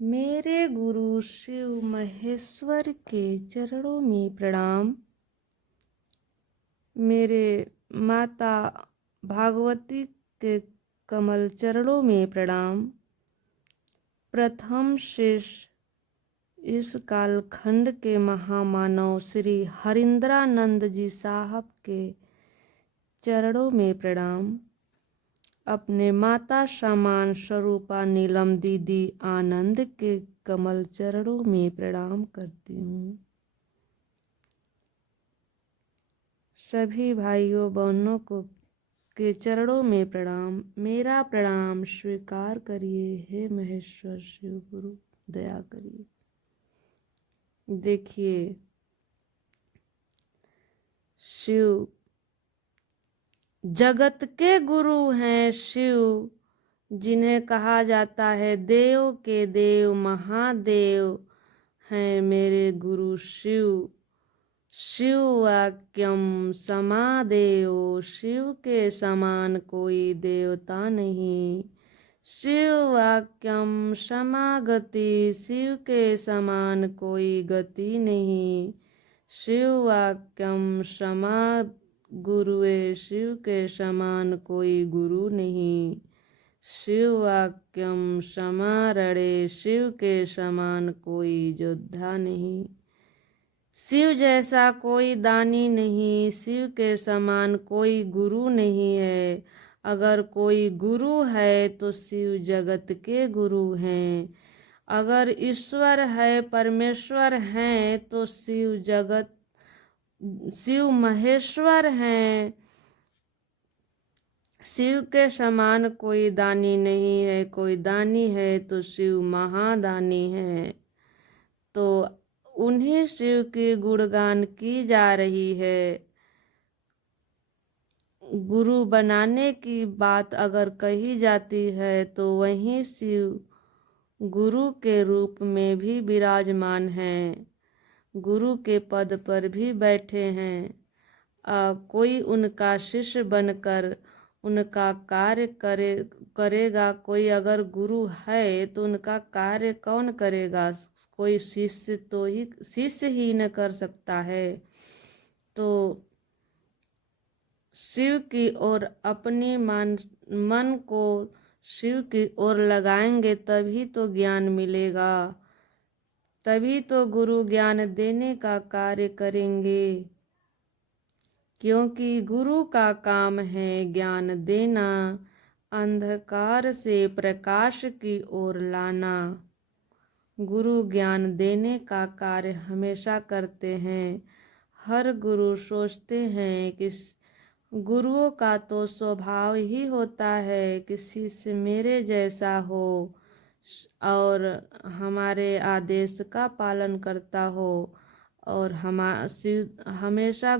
मेरे गुरु शिव महेश्वर के चरणों में प्रणाम। मेरे माता भागवती के कमल चरणों में प्रणाम। प्रथम शिष्य इस कालखंड के महामानव श्री हरिंद्रानंद जी साहब के चरणों में प्रणाम। अपने माता समान स्वरूपा नीलम दीदी आनंद के कमल चरणों में प्रणाम करती हूँ। सभी भाइयों बहनों को के चरणों में प्रणाम। मेरा प्रणाम स्वीकार करिए, हे महेश्वर शिव गुरु, दया करिए। देखिए, शिव जगत के गुरु हैं। शिव जिन्हें कहा जाता है देव के देव महादेव हैं मेरे गुरु शिव। शिव वाक्यम समादेव, शिव के समान कोई देवता नहीं। शिव वाक्यम समागति, शिव के समान कोई गति नहीं। शिव वाक्यम समा गुरुए, शिव के समान कोई गुरु नहीं। शिव वाक्यम समारणे, शिव के समान कोई योद्धा नहीं। शिव जैसा कोई दानी नहीं, शिव के समान कोई गुरु नहीं है। अगर कोई गुरु है तो शिव जगत के गुरु हैं। अगर ईश्वर है, परमेश्वर हैं, तो शिव महेश्वर हैं। शिव के समान कोई दानी नहीं है। कोई दानी है तो शिव महादानी है। तो उन्हीं शिव की गुणगान की जा रही है। गुरु बनाने की बात अगर कही जाती है तो वहीं शिव गुरु के रूप में भी विराजमान हैं। गुरु के पद पर भी बैठे हैं। कोई उनका शिष्य बनकर उनका कार्य करेगा। कोई अगर गुरु है तो उनका कार्य कौन करेगा? कोई शिष्य ही न कर सकता है। तो शिव की ओर अपनी मन को शिव की ओर लगाएंगे तभी तो ज्ञान मिलेगा। तभी तो गुरु ज्ञान देने का कार्य करेंगे। क्योंकि गुरु का काम है ज्ञान देना, अंधकार से प्रकाश की ओर लाना। गुरु ज्ञान देने का कार्य हमेशा करते हैं। हर गुरु सोचते हैं कि गुरुओं का तो स्वभाव ही होता है कि शिष्य मेरे जैसा हो और हमारे आदेश का पालन करता हो। और हमेशा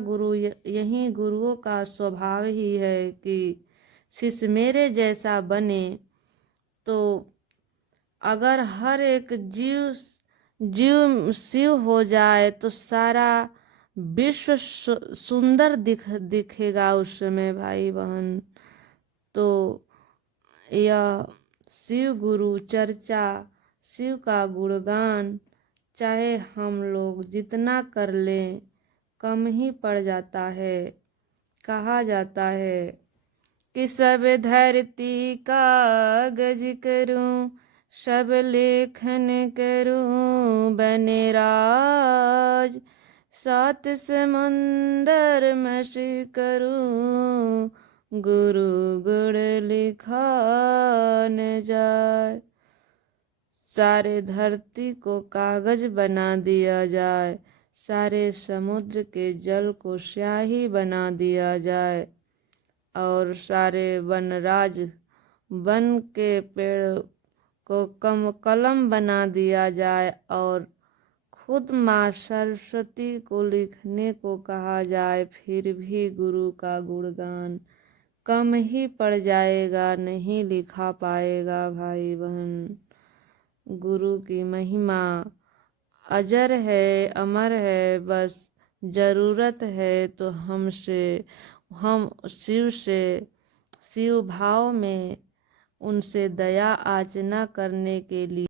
यही गुरुओं का स्वभाव ही है कि शिष्य मेरे जैसा बने। तो अगर हर एक जीव शिव हो जाए तो सारा विश्व सुंदर दिखेगा उस समय भाई बहन। तो यह शिव गुरु चर्चा, शिव का गुणगान चाहे हम लोग जितना कर लें कम ही पड़ जाता है। कहा जाता है कि सब धरती कागज करूं, सब लेखन करूं बने राज, सात समुंदर मशी करूं, गुरु गुण लिखा न जाए। सारे धरती को कागज बना दिया जाए, सारे समुद्र के जल को स्याही बना दिया जाए और सारे वनराज वन के पेड़ को कलम बना दिया जाए और खुद माँ सरस्वती को लिखने को कहा जाए, फिर भी गुरु का गुणगान कम ही पड़ जाएगा, नहीं लिखा पाएगा भाई बहन। गुरु की महिमा अजर है, अमर है। बस जरूरत है तो हम शिव भाव में उनसे दया याचना करने के लिए